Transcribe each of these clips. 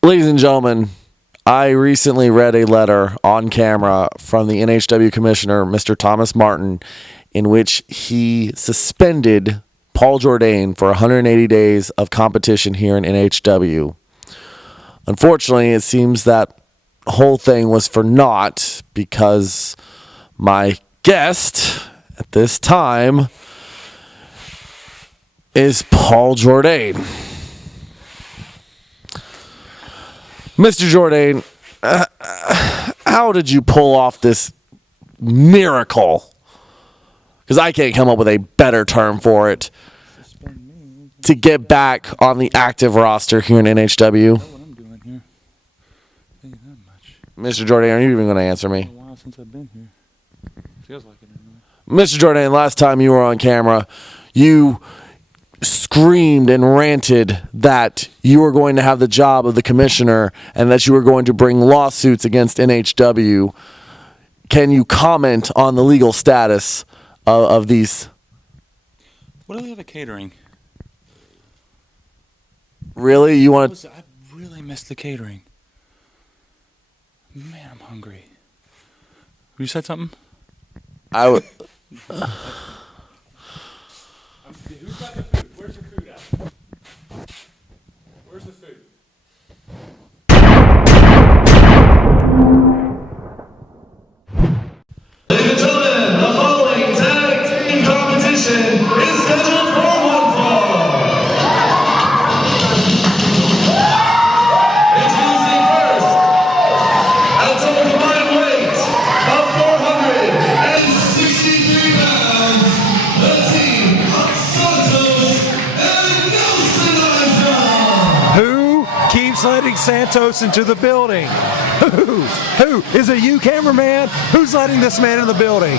Ladies and gentlemen, I recently read a letter on camera from the NHW Commissioner, Mr. Thomas Martin, in which he suspended Paul Jordane for 180 days of competition here in NHW. Unfortunately, it seems that whole thing was for naught because my guest at this time is Paul Jordane. Mr. Jordane, how did you pull off this miracle? Because I can't come up with a better term for it. To get back on the active roster here in NHW. Mr. Jordane, are you even going to answer me? It's been a while since I've been here. Feels like it anyway. Mr. Jordane, last time you were on camera, you screamed and ranted that you were going to have the job of the commissioner and that you were going to bring lawsuits against NHW. Can you comment on the legal status of these? What do they have at catering? Really? You want to? I really miss the catering. Man, I'm hungry. You said something? I would. Who's got the food? Where's your food at? Where's the food? Ladies and gentlemen, the following tag team competition is scheduled for one fall. Introducing first, at a total combined weight of 463 pounds, the team of Santos and Nelson. Who keeps letting Santos into the building? Who? Is it you, cameraman? Who's letting this man in the building?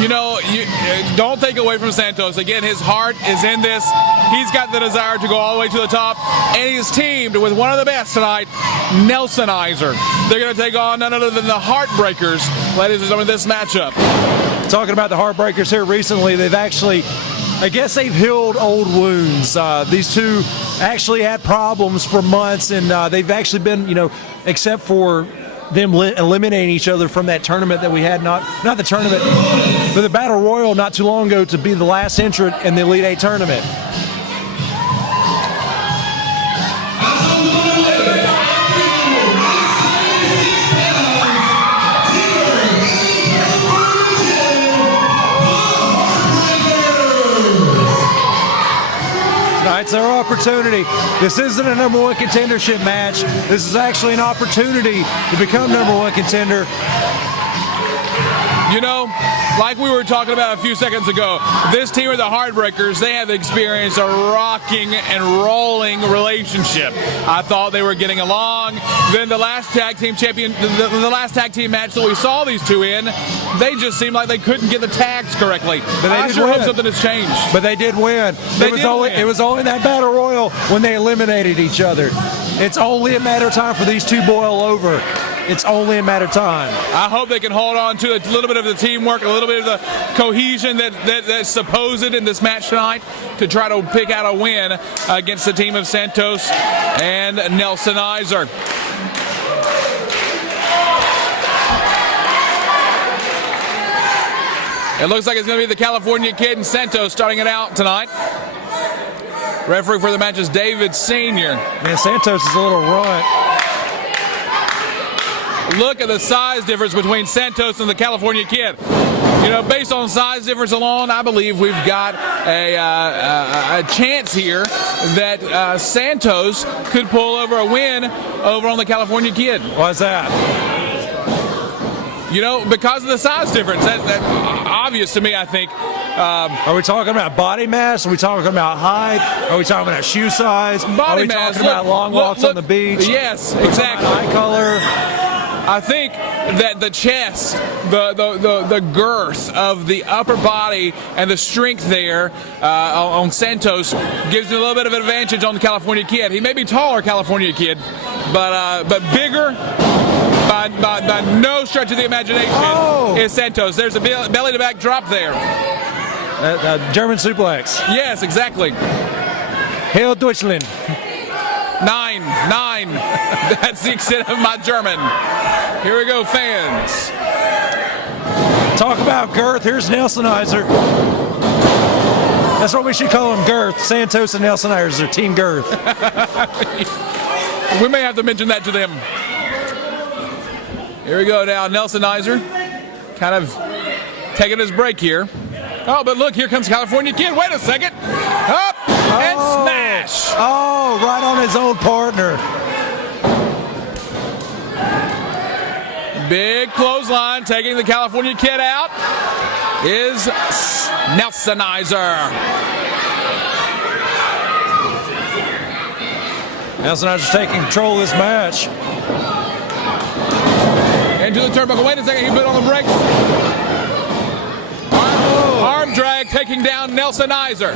You know, don't take away from Santos. Again, his heart is in this. He's got the desire to go all the way to the top, and he's teamed with one of the best tonight, Nelsonizer. They're going to take on none other than the Heartbreakers, ladies and gentlemen, this matchup. Talking about the Heartbreakers here recently, they've actually, I guess they've healed old wounds. These two actually had problems for months, and they've actually been, except for them eliminating each other from that tournament that we had, not the tournament, but the Battle Royal not too long ago to be the last entrant in the Elite Eight tournament. Tonight's their opportunity. This isn't a number one contendership match. This is actually an opportunity to become number one contender. You know, like we were talking about a few seconds ago, this team of the Heartbreakers, they have experienced a rocking and rolling relationship. I thought they were getting along. Then the last tag team the last tag team match that we saw these two in, they just seemed like they couldn't get the tags correctly. But they I did sure win. hope something has changed. But they did win. It was only in that Battle Royal when they eliminated each other. It's only a matter of time for these two boil over. It's only a matter of time. I hope they can hold on to a little bit of the teamwork, a little bit of the cohesion that's supposed in this match tonight to try to pick out a win against the team of Santos and Nelsonizer. It looks like it's going to be the California Kid and Santos starting it out tonight. Referee for the match is David Sr. Man, Santos is a little runt. Look at the size difference between Santos and the California Kid. You know, based on size difference alone, I believe we've got a chance here that Santos could pull over a win over on the California Kid. Why's that? You know, because of the size difference. That's obvious to me, I think. Are we talking about body mass? Are we talking about height? Are we talking about shoe size? Are we talking about long walks on the beach? Yes, exactly. Eye color? I think that the chest, the girth of the upper body and the strength there on Santos gives him a little bit of an advantage on the California Kid. He may be taller, California Kid, but bigger by no stretch of the imagination is Santos. There's a belly to back drop there. German suplex. Yes, exactly. Hail Deutschland. 9. That's the extent of my German. Here we go, fans. Talk about girth. Here's Nelsonizer. That's what we should call them, girth. Santos and Nelsonizer are Team Girth. We may have to mention that to them. Here we go now, Nelsonizer. Kind of taking his break here. Oh, but look, here comes California Kid. Wait a second. Up and smash. Oh, right on his own partner. Big clothesline, taking the California Kid out is Nelsonizer. Nelsonizer's taking control of this match. Into the turnbuckle. Wait a second, he put on the brakes. Arm drag taking down Nelsonizer.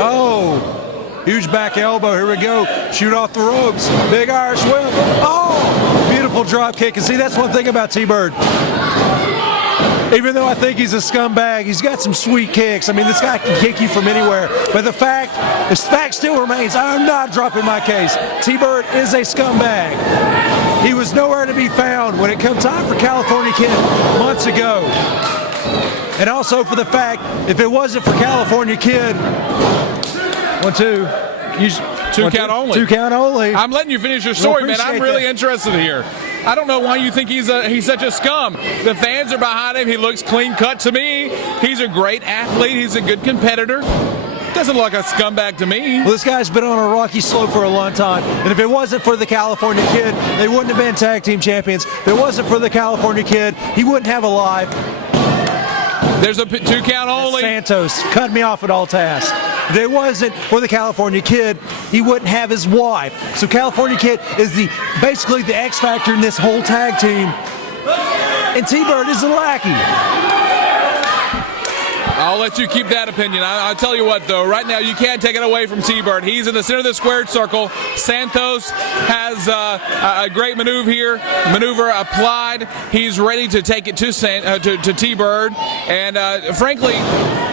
Oh, huge back elbow. Here we go. Shoot off the ropes. Big Irish whip. Oh, beautiful drop kick. And see, that's one thing about T-Bird. Even though I think he's a scumbag, he's got some sweet kicks. I mean, this guy can kick you from anywhere. But the fact still remains, I'm not dropping my case. T-Bird is a scumbag. He was nowhere to be found when it come time for California Kid months ago. And also for the fact, if it wasn't for California Kid, 1, 2. Two count only. 2 count only. I'm letting you finish your story, man. I'm really interested here. I don't know why you think he's such a scum. The fans are behind him. He looks clean cut to me. He's a great athlete. He's a good competitor. Doesn't look like a scumbag to me. Well, this guy's been on a rocky slope for a long time. And if it wasn't for the California Kid, they wouldn't have been tag team champions. If it wasn't for the California Kid, he wouldn't have a life. There's a 2 count only. Santos cut me off at all tasks. If it wasn't for the California Kid, he wouldn't have his wife. So California Kid is basically the X factor in this whole tag team. And T-Bird is the lackey. I'll let you keep that opinion. I'll tell you what, though. Right now, you can't take it away from T-Bird. He's in the center of the squared circle. Santos has a great maneuver applied. He's ready to take it to T-Bird. And frankly,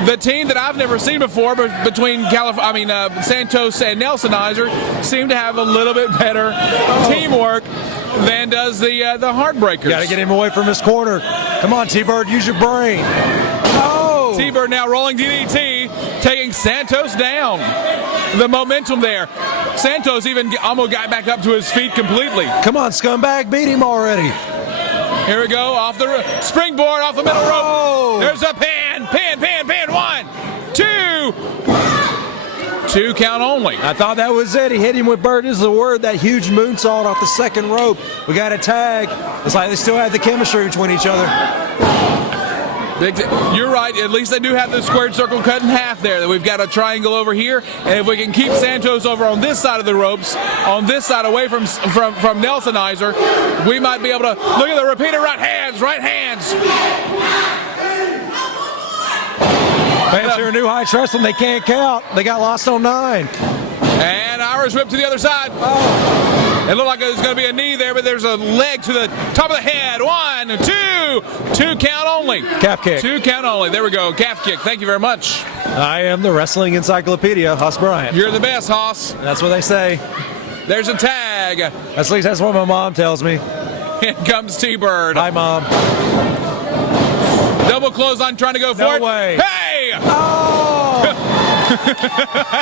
the team that I've never seen before, but between Santos and Nelsonizer, seem to have a little bit better teamwork than does the Heartbreakers. Got to get him away from his corner. Come on, T-Bird, use your brain. Oh! T-Bird now rolling DDT, taking Santos down. The momentum there. Santos even almost got back up to his feet completely. Come on, scumbag, beat him already. Here we go, off the springboard, off the middle Oh! rope. There's a pin. 1, 2. 2 count only. I thought that was it. He hit him with Bird is the word, that huge moonsault off the second rope. We got a tag. It's like they still have the chemistry between each other. You're right. At least they do have the squared circle cut in half there. We've got a triangle over here, and if we can keep Santos over on this side of the ropes, on this side away from Nelsonizer, we might be able to look at the repeated right hands. Fans here in New Heights Wrestling, they can't count. They got lost on 9. And Irish whip to the other side. Oh. It looked like there's going to be a knee there, but there's a leg to the top of the head. 1, 2. 2 count only. Calf kick. 2 count only. There we go. Calf kick. Thank you very much. I am the wrestling encyclopedia, Hoss Bryant. You're the best, Hoss. That's what they say. There's a tag. At least that's what my mom tells me. Here comes T-Bird. Hi, Mom. Double clothesline trying to go for it. No way. Hey! Oh!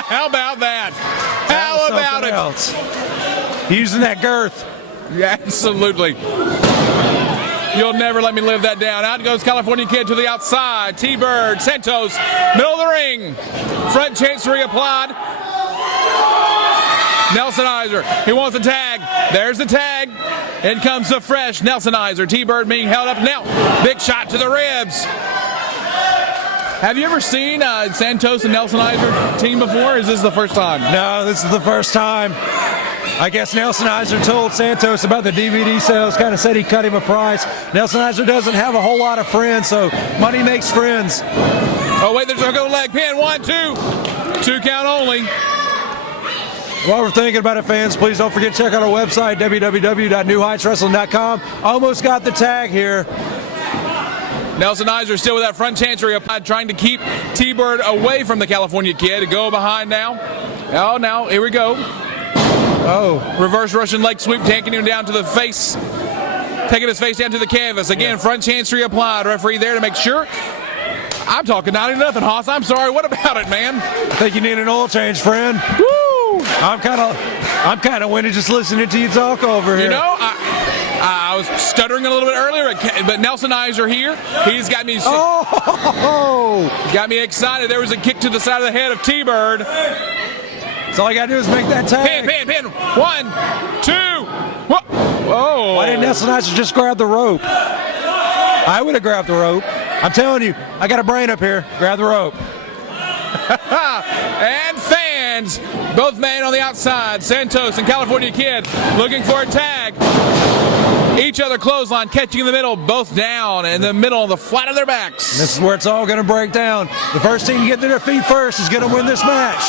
How about that? How about it? Else. Using that girth. Yeah, absolutely. You'll never let me live that down. Out goes California Kid to the outside. T-Bird, Santos, middle of the ring. Front chancery applied. Nelsonizer, he wants a tag. There's the tag. In comes the fresh Nelsonizer. T-Bird being held up now. Big shot to the ribs. Have you ever seen Santos and Nelsonizer team before? Or is this the first time? No, this is the first time. I guess Nelsonizer told Santos about the DVD sales, kind of said he cut him a price. Nelsonizer doesn't have a whole lot of friends, so money makes friends. Oh, wait, there's a good leg pin. 1, 2. 2 count only. While we're thinking about it, fans, please don't forget to check out our website, www.newheightswrestling.com. Almost got the tag here. Nelsonizer still with that front chancery applied, trying to keep T-Bird away from the California Kid. To go behind now. Oh, now, here we go. Oh. Reverse Russian leg sweep, taking him down to the face. Taking his face down to the canvas. Again, front chancery applied. Referee there to make sure. I'm talking 90-0, Haas. I'm sorry. What about it, man? I think you need an oil change, friend. Woo! I'm kind of winded just listening to you talk over here. You know, I was stuttering a little bit earlier, but Nelson Iser here. He's got me. Got me excited. There was a kick to the side of the head of T-Bird. So all you got to do is make that tag. Pin. 1, 2. Whoa. Why didn't Nelson Iser just grab the rope? I would have grabbed the rope. I'm telling you, I got a brain up here. Grab the rope. And fans, both men on the outside, Santos and California Kid, looking for a tag. Each other clothesline, catching in the middle, both down in the middle on the flat of their backs. This is where it's all going to break down. The first team to get to their feet first is going to win this match.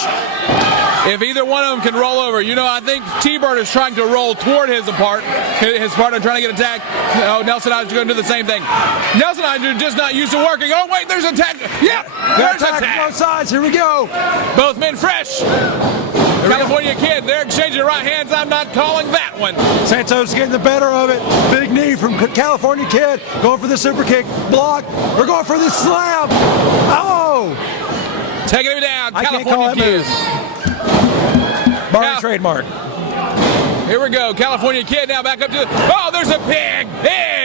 If either one of them can roll over, you know, I think T-Bird is trying to roll toward his partner trying to get a tag. Oh, Nelson Iser going to do the same thing. Nelson Iser just not used to working. Oh, wait, there's a tag. Yep, there's a tag. Both sides, here we go. Both men fresh. California Kid, they're exchanging right hands. I'm not calling that one. Santos getting the better of it. Big knee from California Kid. Going for the super kick. Block. We're going for the slam. Oh! Taking him down, I can't call California that Kid. move. Barring trademark. Here we go. California Kid now back up to the. Oh, there's a big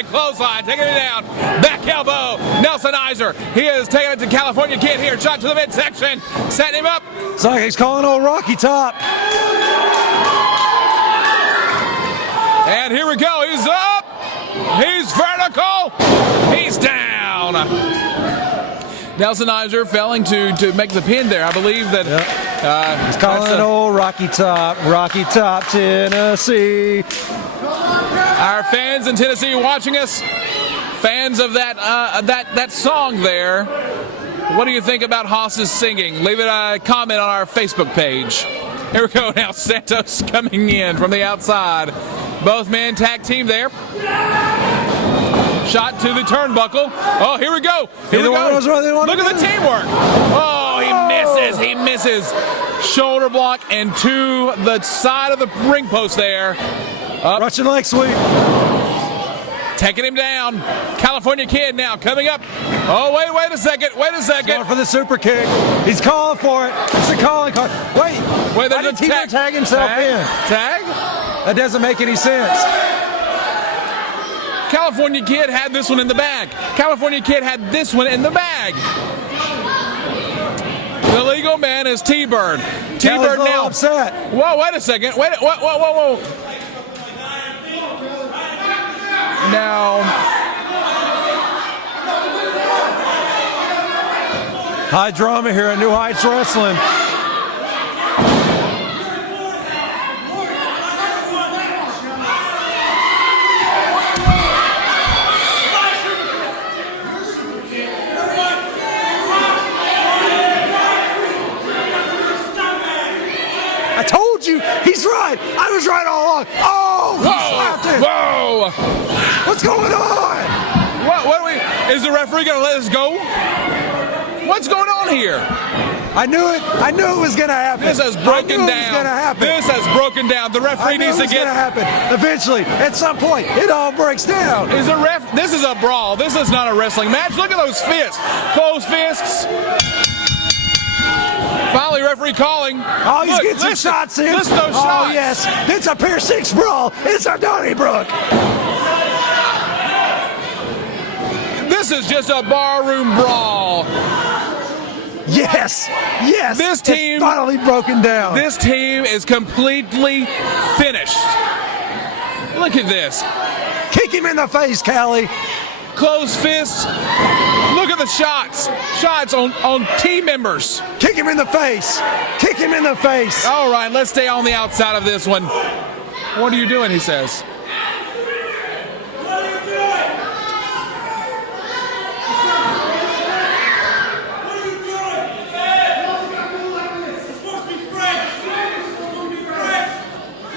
clothesline. Taking it down. Back elbow. Nelson Iser. He is taking it to California Kid here. Shot to the midsection. Setting him up. It's like he's calling old Rocky Top. And here we go. He's up. He's vertical. He's down. Nelson Iser failing to make the pin there. I believe that. Yep. He's calling it old Rocky Top, Tennessee. Our fans in Tennessee watching us, fans of that song there. What do you think about Haas's singing? Leave it a comment on our Facebook page. Here we go now. Santos coming in from the outside. Both men tag team there. Shot to the turnbuckle. Oh, here we go. Here we go. Look at the teamwork. Oh, he misses. Shoulder block and to the side of the ring post there. Up. Russian leg sweep. Taking him down. California Kid now coming up. Oh, wait a second. Going for the super kick. He's calling for it. It's a calling card. Wait, there's a tag himself in. Tag? That doesn't make any sense. California Kid had this one in the bag. The legal man is T-Bird. T-Bird now upset. Whoa, wait a second. Whoa. Now, high drama here at New Heights Wrestling. I told you, he's right. I was right all along. Oh, he slapped it. Whoa! What's going on? Is the referee going to let us go? What's going on here? I knew it was going to happen. This has broken down. This has broken down. The referee needs to get. Going to happen. Eventually, at some point, it all breaks down. This is a brawl. This is not a wrestling match. Look at those fists. Closed fists. Finally, referee calling. Oh, he's getting some shots in. Listen to those shots. Oh, yes. It's a Pier 6 brawl. It's our Donnybrook. This is just a barroom brawl. Yes. This team it's finally broken down. This team is completely finished. Look at this. Kick him in the face, Callie. Closed fists. Look at the shots. Shots on team members. Kick him in the face. Kick him in the face. All right, let's stay on the outside of this one. What are you doing, he says.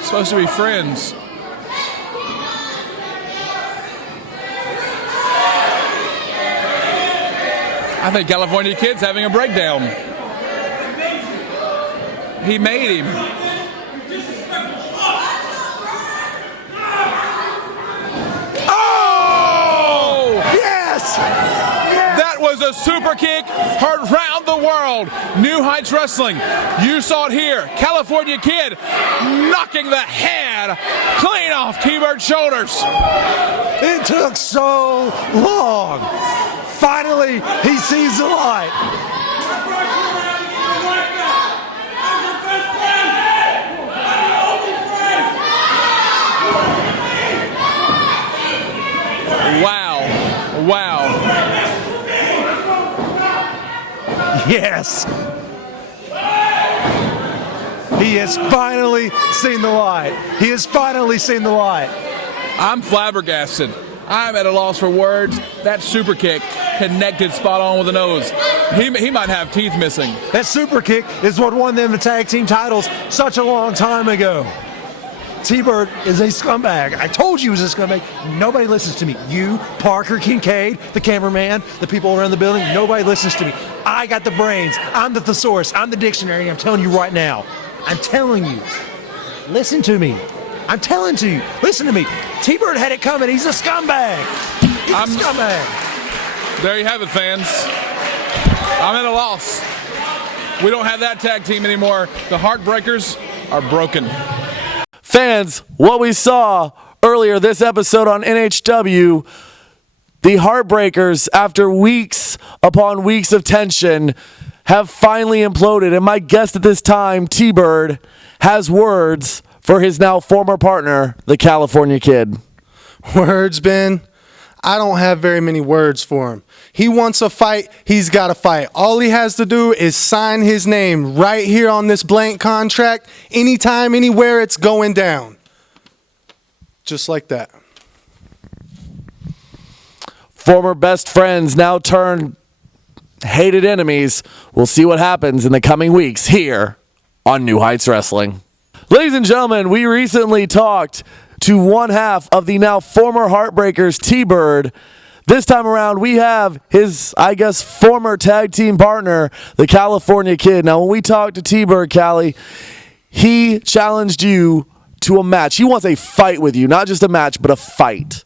Supposed to be friends. I think California Kid's having a breakdown. He made him. the super kick heard round the world. New Heights Wrestling. You saw it here. California Kid knocking the head clean off T-Bird's shoulders. It took so long. Finally, he sees the light. Wow. Yes. He has finally seen the light. He has finally seen the light. I'm flabbergasted. I'm at a loss for words. That super kick connected spot on with the nose. He might have teeth missing. That super kick is what won them the tag team titles such a long time ago. T-Bird is a scumbag. I told you he was a scumbag. Nobody listens to me. You, Parker, Kincaid, the cameraman, the people around the building, nobody listens to me. I got the brains. I'm the thesaurus. I'm the dictionary. I'm telling you right now. I'm telling you. Listen to me. I'm telling to you. Listen to me. T-Bird had it coming. He's a scumbag. He's a scumbag. There you have it, fans. I'm at a loss. We don't have that tag team anymore. The Heartbreakers are broken. Fans, what we saw earlier this episode on NHW, the Heartbreakers, after weeks upon weeks of tension, have finally imploded. And my guest at this time, T-Bird, has words for his now former partner, the California Kid. Words, Ben? I don't have very many words for him. He wants a fight, he's got to fight. All he has to do is sign his name right here on this blank contract. Anytime, anywhere, it's going down. Just like that. Former best friends now turned hated enemies. We'll see what happens in the coming weeks here on New Heights Wrestling. Ladies and gentlemen, we recently talked to one half of the now former Heartbreakers, T-Bird. This time around, we have his, I guess, former tag team partner, the California Kid. Now, when we talked to T-Bird, Callie, he challenged you to a match. He wants a fight with you, not just a match, but a fight.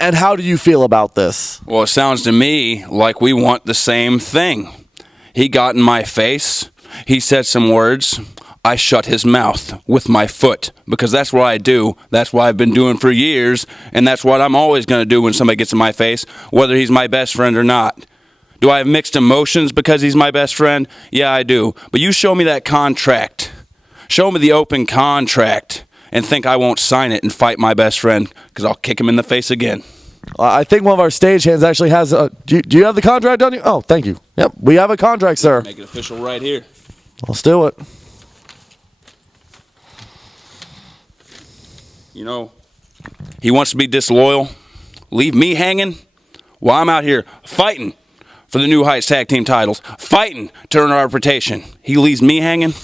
And how do you feel about this? Well, it sounds to me like we want the same thing. He got in my face. He said some words. I shut his mouth with my foot because that's what I do. That's what I've been doing for years, and that's what I'm always going to do when somebody gets in my face, whether he's my best friend or not. Do I have mixed emotions because he's my best friend? Yeah, I do. But you show me that contract. Show me the open contract and think I won't sign it and fight my best friend because I'll kick him in the face again. I think one of our stagehands actually has a... Do you have the contract on you? Oh, thank you. Yep, we have a contract, sir. Make it official right here. Let's do it. You know, he wants to be disloyal, leave me hanging while I'm out here fighting for the New Heights Tag Team titles, fighting to earn our reputation. He leaves me hanging.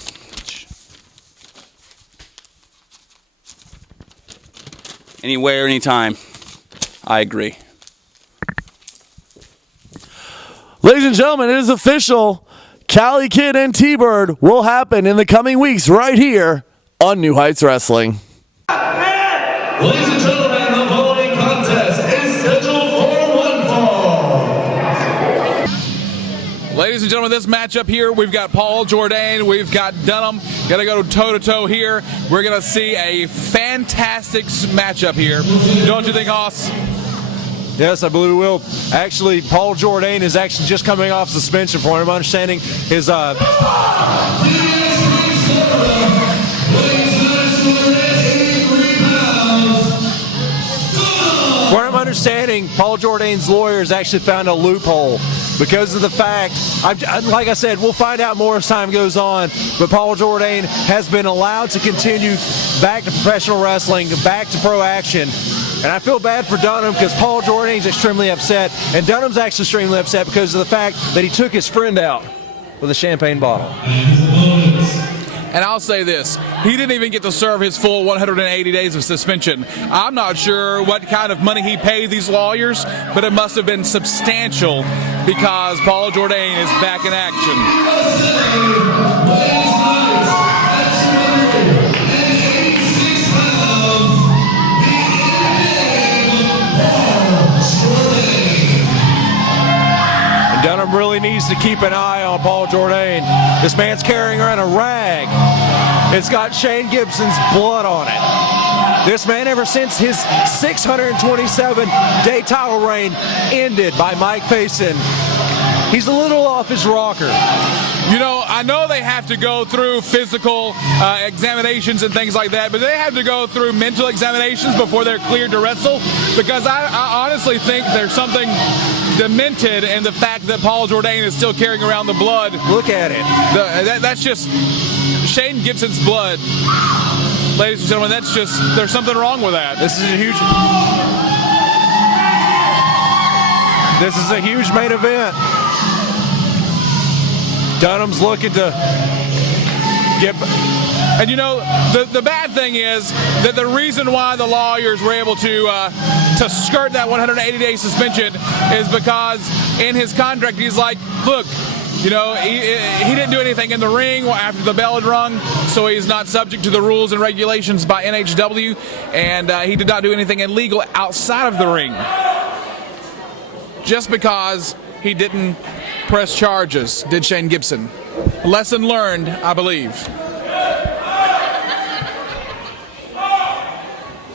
Anywhere, anytime. I agree. Ladies and gentlemen, it is official. Cali Kid and T-Bird will happen in the coming weeks right here on New Heights Wrestling. Ladies and gentlemen, the following contest is scheduled for one fall. Ladies and gentlemen, this matchup here, we've got Paul Jordane, we've got Dunham, got to go toe-to-toe here. We're going to see a fantastic matchup here. Don't you think, Hoss? Yes, I believe we will. Actually, Paul Jordane is actually just coming off suspension, from what I'm understanding. His what I'm understanding, Paul Jordane's lawyers actually found a loophole because of the fact, like I said, we'll find out more as time goes on, but Paul Jordane has been allowed to continue back to professional wrestling, back to pro action. And I feel bad for Dunham because Paul Jordane's extremely upset, and Dunham's actually extremely upset because of the fact that he took his friend out with a champagne bottle. And I'll say this, he didn't even get to serve his full 180 days of suspension. I'm not sure what kind of money he paid these lawyers, but it must have been substantial because Paul Jordane is back in action. needs to keep an eye on Paul Jordane. This man's carrying around a rag. It's got Shane Gibson's blood on it. This man, ever since his 627-day title reign ended by Mike Payson, he's a little off his rocker. You know, I know they have to go through physical examinations and things like that, but they have to go through mental examinations before they're cleared to wrestle, because I honestly think there's something demented in the fact that Paul Jordane is still carrying around the blood. Look at it. That's just Shane Gibson's blood. Ladies and gentlemen, that's just, there's something wrong with that. This is a huge main event. Dunham's looking to get. And you know, the bad thing is that the reason why the lawyers were able to skirt that 180-day suspension is because in his contract he's like, look, you know, he didn't do anything in the ring after the bell had rung, so he's not subject to the rules and regulations by NHW, and he did not do anything illegal outside of the ring. Just because he didn't press charges, did Shane Gibson. Lesson learned, I believe.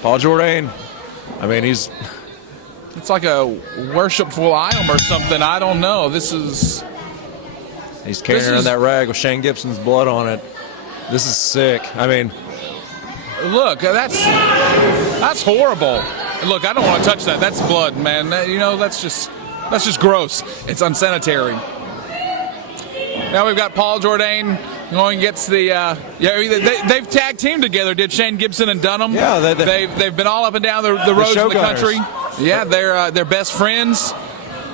Paul Jordane, I mean, it's like a worshipful item or something. I don't know. He's carrying around that rag with Shane Gibson's blood on it. This is sick. I mean, look, that's horrible. Look, I don't want to touch that. That's blood, man. You know, that's just gross. It's unsanitary. Now we've got Paul Jordane going against the. They've tag teamed together. Did Shane Gibson and Dunham? Yeah, they've been all up and down the roads in the country. Yeah, they're best friends.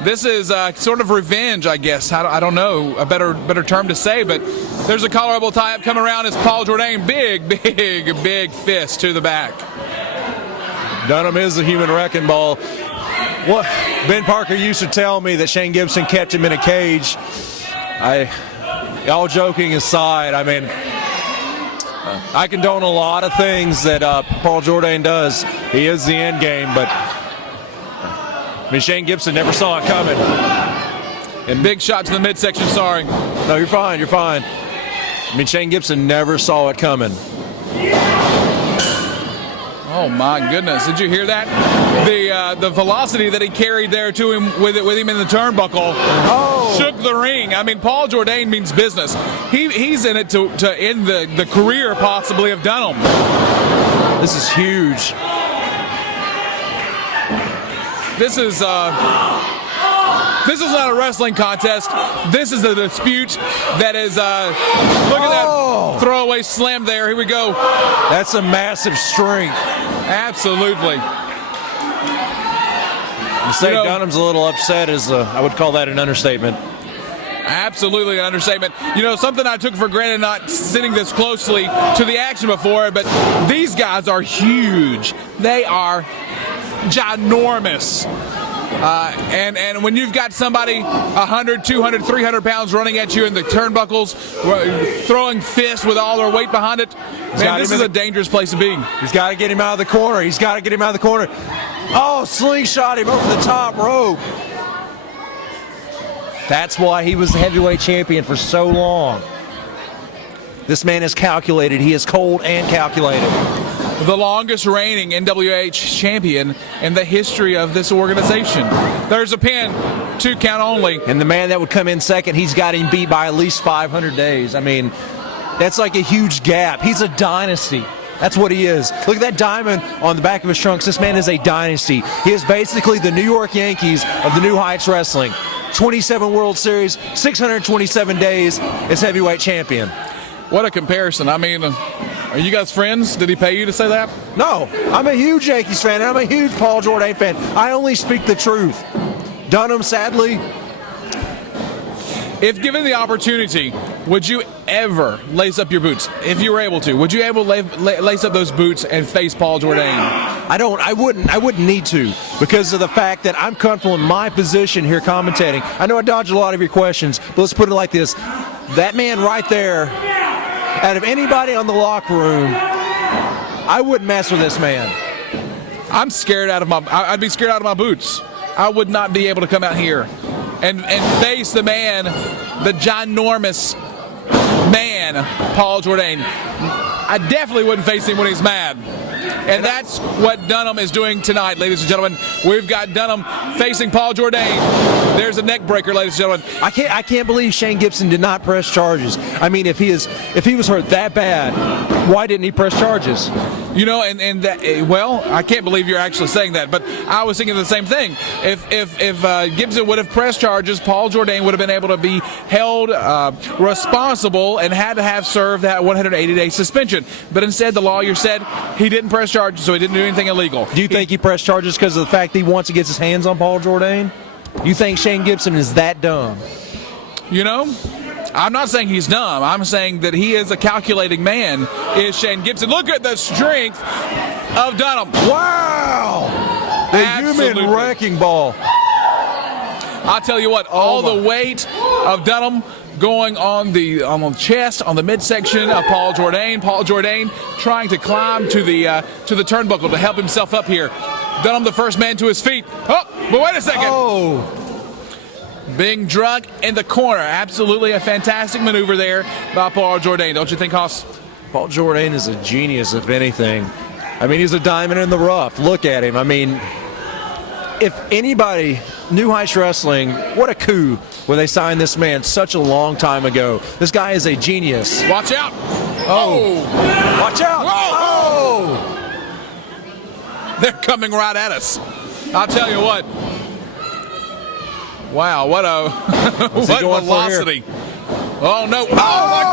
This is sort of revenge, I guess. I don't know a better term to say, but there's a collarable tie-up coming around as Paul Jordane, big fist to the back. Dunham is a human wrecking ball. What Ben Parker used to tell me that Shane Gibson kept him in a cage. All joking aside, I mean, I condone a lot of things that Paul Jordane does. He is the end game, but I mean, Shane Gibson never saw it coming. And big shot to the midsection, sorry. No, you're fine, you're fine. I mean, Shane Gibson never saw it coming. Oh my goodness! Did you hear that? The velocity that he carried there to him with him in the turnbuckle shook the ring. I mean, Paul Jordane means business. He's in it to end the career possibly of Dunham. This is huge. This is not a wrestling contest. This is a dispute that is. Look at that throwaway slam there. Here we go. That's a massive strength. Absolutely. To say Dunham's a little upset is, I would call that an understatement. Absolutely an understatement. You know, something I took for granted not sitting this closely to the action before, but these guys are huge. They are ginormous. And when you've got somebody 100, 200, 300 pounds running at you in the turnbuckles, throwing fists with all their weight behind it, man, this is a dangerous place to be. He's got to get him out of the corner. Oh, slingshot him over the top rope. That's why he was the heavyweight champion for so long. This man is calculated. He is cold and calculated. The longest reigning NWH champion in the history of this organization. There's a pin, 2 count only. And the man that would come in second, he's got him beat by at least 500 days. I mean, that's like a huge gap. He's a dynasty. That's what he is. Look at that diamond on the back of his trunks. This man is a dynasty. He is basically the New York Yankees of the New Heights Wrestling. 27 World Series, 627 days as heavyweight champion. What a comparison. I mean, are you guys friends? Did he pay you to say that? No, I'm a huge Yankees fan, and I'm a huge Paul Jordane fan. I only speak the truth. Dunham, sadly. If given the opportunity, would you ever lace up your boots? If you were able to, would you able to lace up those boots and face Paul Jordane? I wouldn't need to, because of the fact that I'm comfortable in my position here commentating. I know I dodged a lot of your questions, but let's put it like this. That man right there, out of anybody on the locker room, I wouldn't mess with this man. I'd be scared out of my boots. I would not be able to come out here. and face the man, the ginormous man, Paul Jordane. I definitely wouldn't face him when he's mad. And that's what Dunham is doing tonight, ladies and gentlemen. We've got Dunham facing Paul Jordane. There's a neck breaker, ladies and gentlemen. I can't believe Shane Gibson did not press charges. I mean, if he was hurt that bad, why didn't he press charges? You know, and that, well, I can't believe you're actually saying that, but I was thinking the same thing. If Gibson would have pressed charges, Paul Jordane would have been able to be held responsible and had to have served that 180-day suspension. But instead, the lawyer said he didn't press charges, so he didn't do anything illegal. Do you think he pressed charges because of the fact that he wants to get his hands on Paul Jordane? You think Shane Gibson is that dumb? You know, I'm not saying he's dumb. I'm saying that he is a calculating man, is Shane Gibson. Look at the strength of Dunham. Wow! The human wrecking ball. I'll tell you what, all the weight of Dunham going on the chest, on the midsection of Paul Jordane. Paul Jordane trying to climb to the turnbuckle to help himself up here. Dunham, the first man to his feet. Oh, but wait a second. Oh. Being drug in the corner. Absolutely a fantastic maneuver there by Paul Jordane. Don't you think, Haas? Paul Jordane is a genius, if anything. I mean, he's a diamond in the rough. Look at him. I mean, if anybody, New Heights Wrestling, what a coup when they signed this man such a long time ago. This guy is a genius. Watch out. Oh. Watch out. Whoa. Oh. They're coming right at us. I'll tell you what. Wow, what a what velocity. Oh, no. Oh, my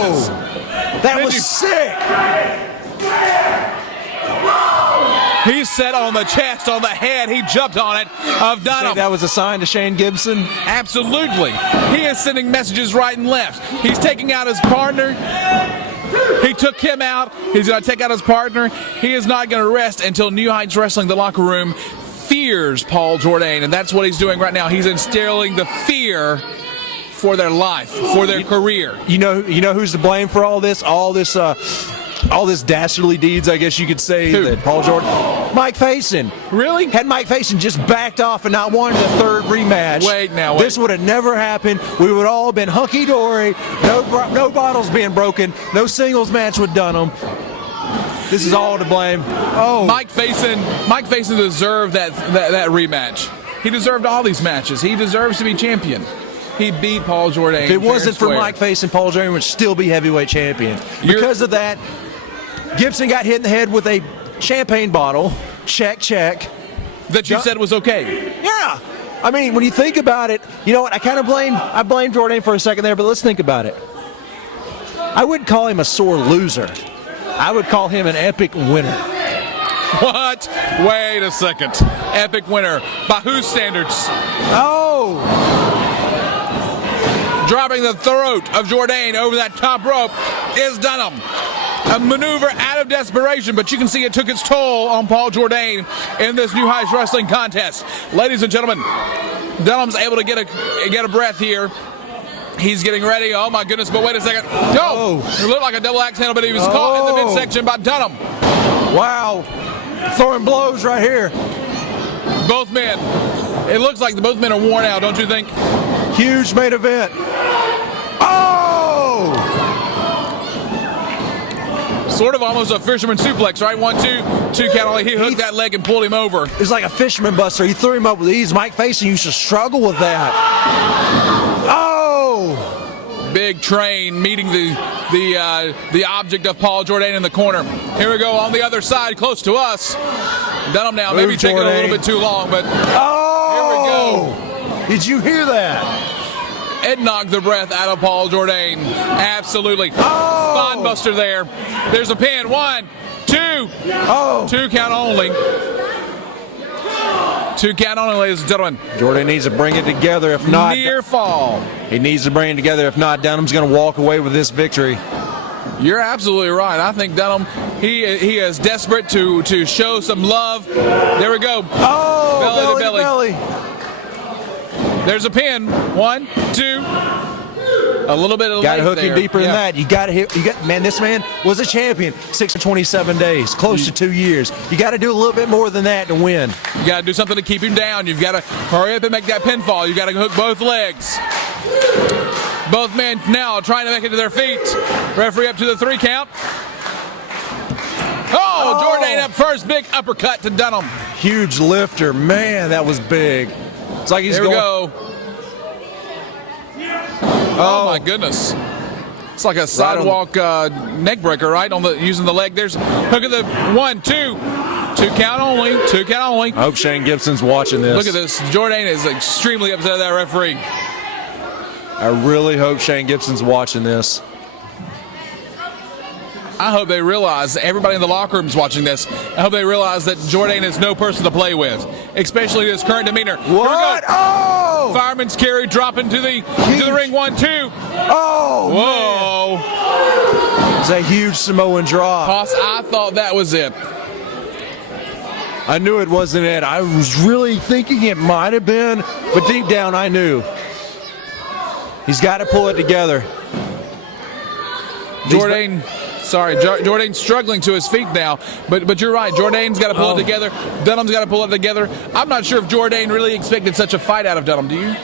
gracious. That was sick. He set on the chest, on the head. He jumped on it of Dunham. That was a sign to Shane Gibson? Absolutely. He is sending messages right and left. He's taking out his partner. He took him out. He's going to take out his partner. He is not going to rest until New Heights Wrestling, the locker room, fears Paul Jordane, and that's what he's doing right now. He's instilling the fear for their life, for their career. You know who's to blame for all this dastardly deeds, I guess you could say. Who? That Paul Jordane, Mike Faison. Really? Had Mike Faison just backed off and not wanted a third rematch, Wait. this would have never happened. We would all been hunky-dory, no bottles being broken, no singles match with Dunham. This is all to blame. Oh, Mike Faison deserved that rematch. He deserved all these matches. He deserves to be champion. He beat Paul Jordane. If it wasn't for square. Mike Faison, Paul Jordane would still be heavyweight champion. Because of that, Gibson got hit in the head with a champagne bottle. Check. That you said was okay. Yeah. I mean, when you think about it, you know what? I blame Jordane for a second there, but let's think about it. I wouldn't call him a sore loser. I would call him an epic winner. What? Wait a second. Epic winner. By whose standards? Oh! Dropping the throat of Jordane over that top rope is Dunham. A maneuver out of desperation, but you can see it took its toll on Paul Jordane in this New Heights Wrestling contest. Ladies and gentlemen, Dunham's able to get a breath here. He's getting ready. Oh, my goodness, but wait a second. No! It looked like a double axe handle, but he was caught in the midsection by Dunham. Wow. Throwing blows right here. Both men. It looks like both men are worn out, don't you think? Huge main event. Oh! Sort of almost a fisherman suplex, right? 1, 2 count only. He hooked that leg and pulled him over. It was like a fisherman buster. He threw him up with ease. Mike Faison used to struggle with that. Oh! Big train meeting the object of Paul Jordane in the corner. Here we go on the other side, close to us. Dunham now, maybe taking a little bit too long, but here we go. Did you hear that? It knocked the breath out of Paul Jordane. Absolutely. Spine buster there. There's a pin. 1, 2. 2 count only. 2 count only, ladies and gentlemen. Jordane needs to bring it together. If not, near fall. He needs to bring it together. If not, Dunham's going to walk away with this victory. You're absolutely right. I think Dunham, he is desperate to show some love. There we go. Oh, belly to belly. There's a pin. 1, 2. A little bit of Got to leg hook him there. deeper than Yeah. that. You got to hit. Man, this man was a champion 627 days, close to 2 years. You got to do a little bit more than that to win. You got to do something to keep him down. You've got to hurry up and make that pinfall. You got to hook both legs. Both men now trying to make it to their feet. Referee up to the 3 count. Oh, Jordane up first. Big uppercut to Dunham. Huge lifter. Man, that was big. It's like he's There we going. go. Oh my goodness. It's like a sidewalk neck breaker, right? Using the leg. There's hook of the 1, 2. 2 count only. 2 count only. I hope Shane Gibson's watching this. Look at this. Jordane is extremely upset at that referee. I really hope Shane Gibson's watching this. I hope they realize, everybody in the locker room is watching this, I hope they realize that Jordane is no person to play with, especially his current demeanor. Here we go. What? Oh! Fireman's carry dropping to the ring. 1, 2. Oh! Whoa. It's a huge Samoan drop. Hoss, I thought that was it. I knew it wasn't it. I was really thinking it might have been, but deep down I knew. He's got to pull it together. Jordane's struggling to his feet now, but you're right. Jordane's got to pull it together. Dunham's got to pull it together. I'm not sure if Jordane really expected such a fight out of Dunham. Do you?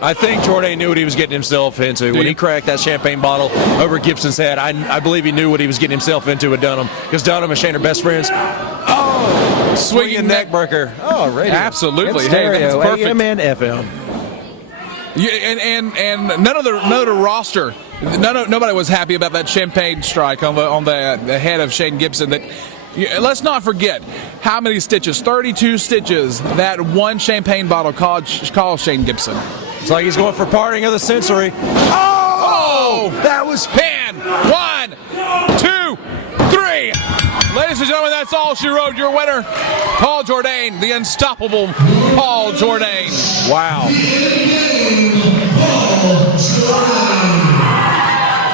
I think Jordane knew what he was getting himself into when he cracked that champagne bottle over Gibson's head. I believe he knew what he was getting himself into with Dunham, because Dunham and Shane are best friends. Oh, swinging neck breaker. Oh, radio. Absolutely. It's Hey, that's stereo, perfect. AM and FM. Yeah, and none of the roster, nobody was happy about that champagne strike on the head of Shane Gibson. Let's not forget how many stitches, 32 stitches, that one champagne bottle caused Shane Gibson. It's like he's going for parting of the century. Oh! That was Pin. 1, 2, 3. Ladies and gentlemen, that's all she wrote. Your winner, Paul Jordane, the unstoppable Paul Jordane. wow.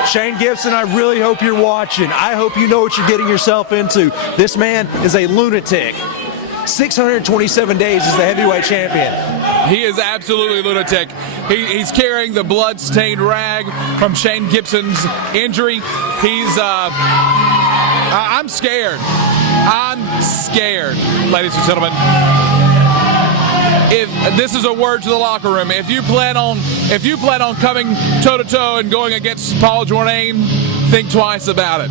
Shane Gibson, I really hope you're watching. I hope you know what you're getting yourself into. This man is a lunatic. 627 days as the heavyweight champion. He is absolutely lunatic. He's carrying the blood-stained rag from Shane Gibson's injury. I'm scared. I'm scared, ladies and gentlemen. If this is a word to the locker room, if you plan on coming toe-to-toe and going against Paul Jordane, think twice about it.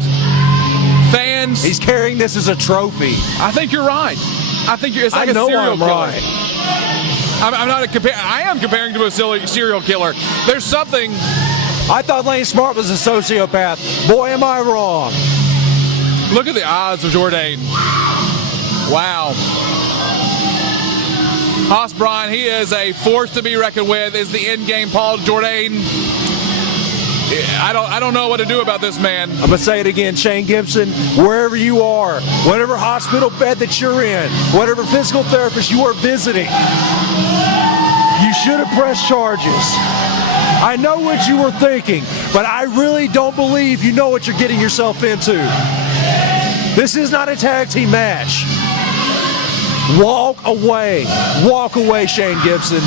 Fans, He's carrying this as a trophy. I think you're right. I think it's like I a know serial I'm killer. right. I am comparing to a serial killer. There's something. I thought Lane Smart was a sociopath. Boy, am I wrong. Look at the eyes of Jordane. Wow. Haas Bryan, he is a force to be reckoned with. Is the in-game Paul Jordane. I don't know what to do about this man. I'm going to say it again, Shane Gibson, wherever you are, whatever hospital bed that you're in, whatever physical therapist you are visiting, you should have pressed charges. I know what you were thinking, but I really don't believe you know what you're getting yourself into. This is not a tag team match. Walk away. Walk away, Shane Gibson.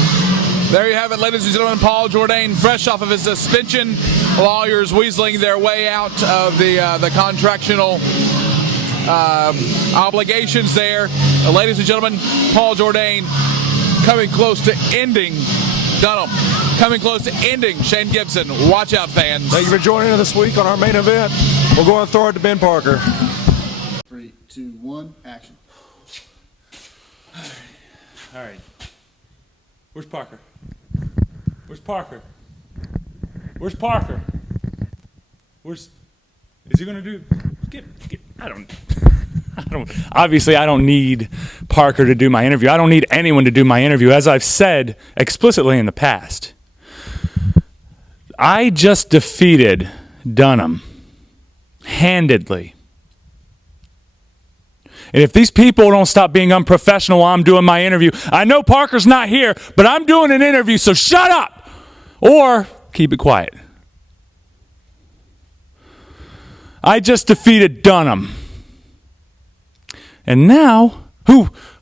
There you have it, ladies and gentlemen. Paul Jordane, fresh off of his suspension. Lawyers weaseling their way out of the contractual obligations there. Ladies and gentlemen, Paul Jordane coming close to ending Dunham. Coming close to ending Shane Gibson. Watch out, fans. Thank you for joining us this week on our main event. We're going to throw it to Ben Parker. 3, 2, 1, action. All right. Where's Parker? Where's Parker? Where's Parker? Is he gonna do? I don't. Obviously, I don't need Parker to do my interview. I don't need anyone to do my interview, as I've said explicitly in the past. I just defeated Dunham handedly. And if these people don't stop being unprofessional while I'm doing my interview, I know Parker's not here, but I'm doing an interview, so shut up or keep it quiet. I just defeated Dunham. And now,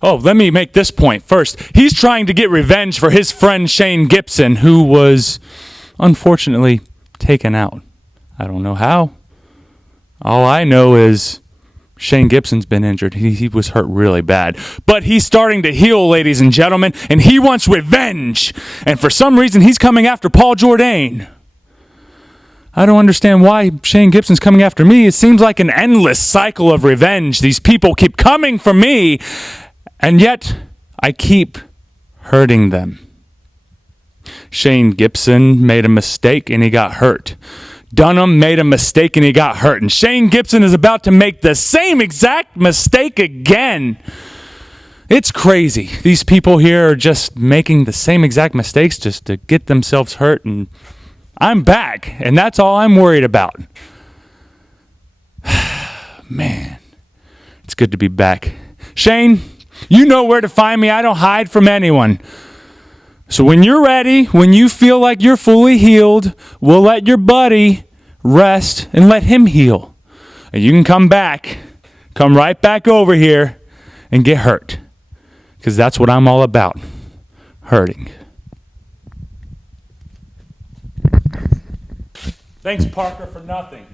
let me make this point first. He's trying to get revenge for his friend Shane Gibson, who was unfortunately taken out. I don't know how. All I know is Shane Gibson's been injured. He was hurt really bad. But he's starting to heal, ladies and gentlemen, and he wants revenge. And for some reason, he's coming after Paul Jordane. I don't understand why Shane Gibson's coming after me. It seems like an endless cycle of revenge. These people keep coming for me, and yet I keep hurting them. Shane Gibson made a mistake and he got hurt. Dunham made a mistake and he got hurt. And Shane Gibson is about to make the same exact mistake again. It's crazy. These people here are just making the same exact mistakes just to get themselves hurt. And I'm back. And that's all I'm worried about. Man, it's good to be back. Shane, you know where to find me. I don't hide from anyone. So when you're ready, when you feel like you're fully healed, we'll let your buddy rest and let him heal. And you can come back, come right back over here and get hurt. Because that's what I'm all about, hurting. Thanks, Parker, for nothing.